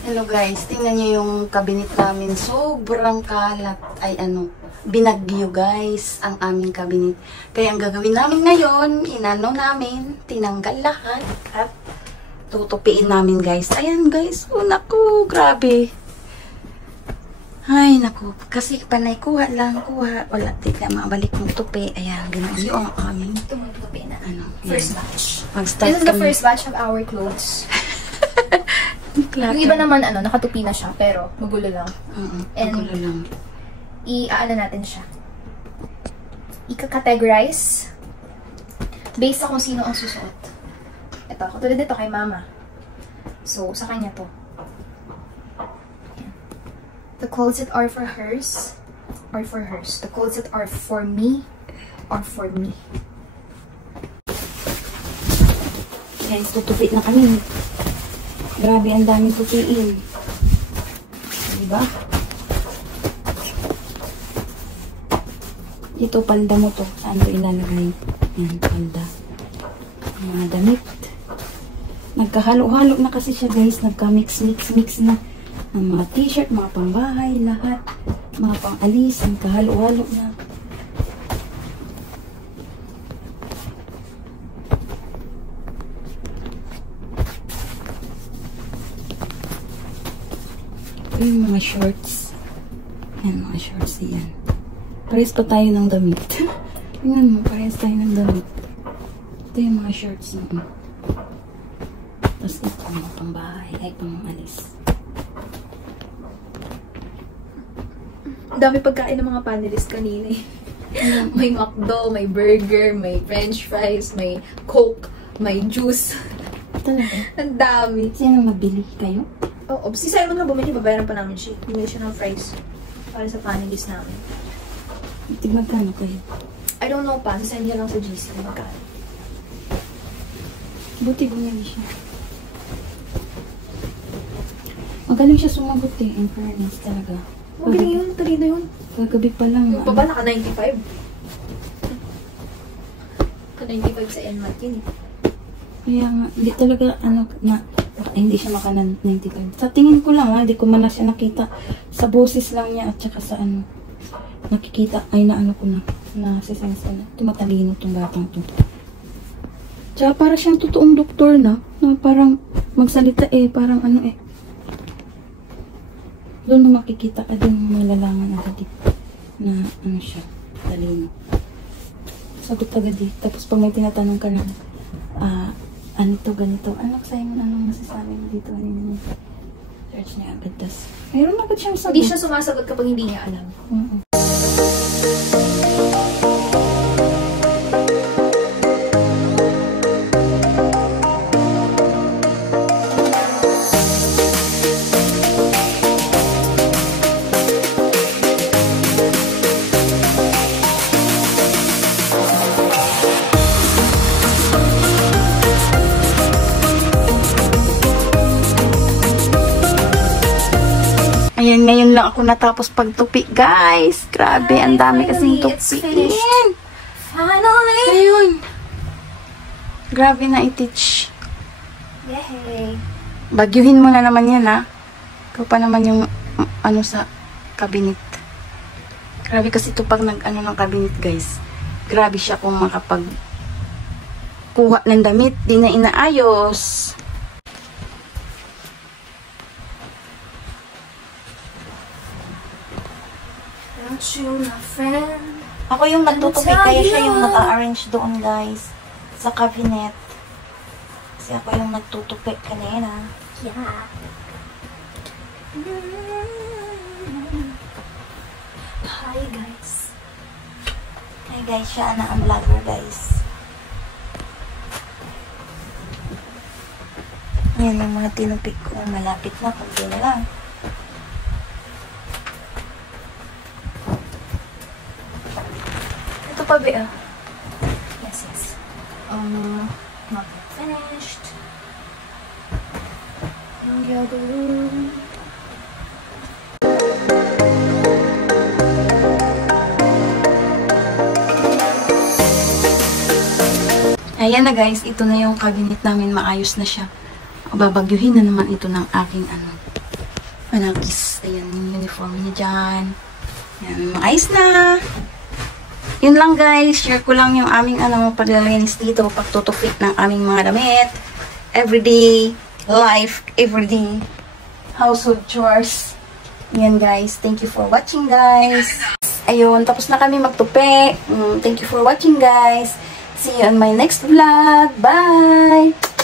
Hello guys, tingnan nyo yung cabinet namin. Sobrang kalat. Ay binagyo guys ang aming cabinet. Kaya ang gagawin namin ngayon, tinanggal lahat at tutupiin namin guys. Ayan guys, oh naku, grabe. Ay naku, kasi panay kuha. Wala, tignan, mabalik yung tupi. Ayan, ganun yung aming tupi na. First batch. Mag-start This is the first batch of our clothes. Yung iba naman, nakatupi na siya, pero magulo lang. And magulo lang. I-aala natin siya. Ika-categorize based sa kung sino ang susuot. Ito, katulad nito kay mama. So, sa kanya to. The clothes that are for hers are for hers. The clothes that are for me are for me. Guys, tutupi na kami. Grabe, ang daming tupiin. Diba? Ito, palda mo to. Saan ito ilalagay? Yan, palda. Mga damit. Nagkahalo-halo na kasi siya guys. Nagka-mix na. Ang mga t-shirt, mga pambahay, lahat. Mga pang-alis. Nagkahalo-halo na. Yung mga shorts. Yan, mga shorts yan. Parehas pa tayo ng damit. Tingnan mo, parehas tayo ng damit. Ito yung mga shorts mo. Tapos ito, mga pambahay. Ay, pang-alis. Dami pagkain ng mga panelist kanina eh. May McDo, may burger, may french fries, may coke, may juice. Talaga? Ang dami. Sino mabili kayo? Oo, si Simon nga bumili, babayaran pa namin siya. Bumili siya ng fries para sa panelist namin. Magkano kayo? I don't know pa. Sasend niya lang sa GC. Magkano? Buti bumili siya. Magaling siya sumagot eh. In fairness talaga. Magaling yun. Talino yun. Kagabi pa lang. Yung pa ba? Naka 95? Naka 95 sa NMAT yun eh. Kaya nga, hindi talaga hindi siya maka 95. Sa tingin ko lang hindi ko man na siya nakita. Sa boses lang niya at saka sa nakikita, ay ko na si Sense na. Tumatalino tong batang to. Tsaka para siyang totoong doktor na parang magsalita parang doon na makikita ka din malalaman agad na siya, talino. Sagot agad Tapos pag may tinatanong ka lang, ganito. Simon, anong masasabi mo dito? Search niya agad. Tas, mayroon agad siyang sagot. Hindi siya sumasagot kapag hindi niya alam. Ayan, ngayon lang ako natapos pagtupi, guys. Grabe, ang dami kasing tupiin. Finally! Ayun. Grabe na i-teach. Yay! Bagyuhin mo na naman yan, ha? Ikaw pa naman yung, sa cabinet. Grabe kasi ito pag ng cabinet, guys. Grabe siya kung makapag kuha ng damit, di na inaayos. Ako yung nagtutupi, kaya siya yung nag-arrange doon guys sa cabinet. Kasi ako yung nagtutupi kanina. Yeah. Hi guys. Hi guys, siya na ang vlogger guys. Yan yung mga tinupik ko. Malapit na, kunti na lang. Pabi Yes. Not finished. Ayan na guys, ito na yung cabinet namin, maayos na siya. Babagyuhin na naman ito ng aking Manakis. Ayan, yung uniform niya dyan. Ayan, maayos na. Yun lang guys, share ko lang yung aming paglilinis dito, pagtutupik ng aming mga damit. Everyday life, everyday household chores. Yan guys, thank you for watching guys. Ayun, tapos na kami magtupi. Thank you for watching guys. See you on my next vlog. Bye!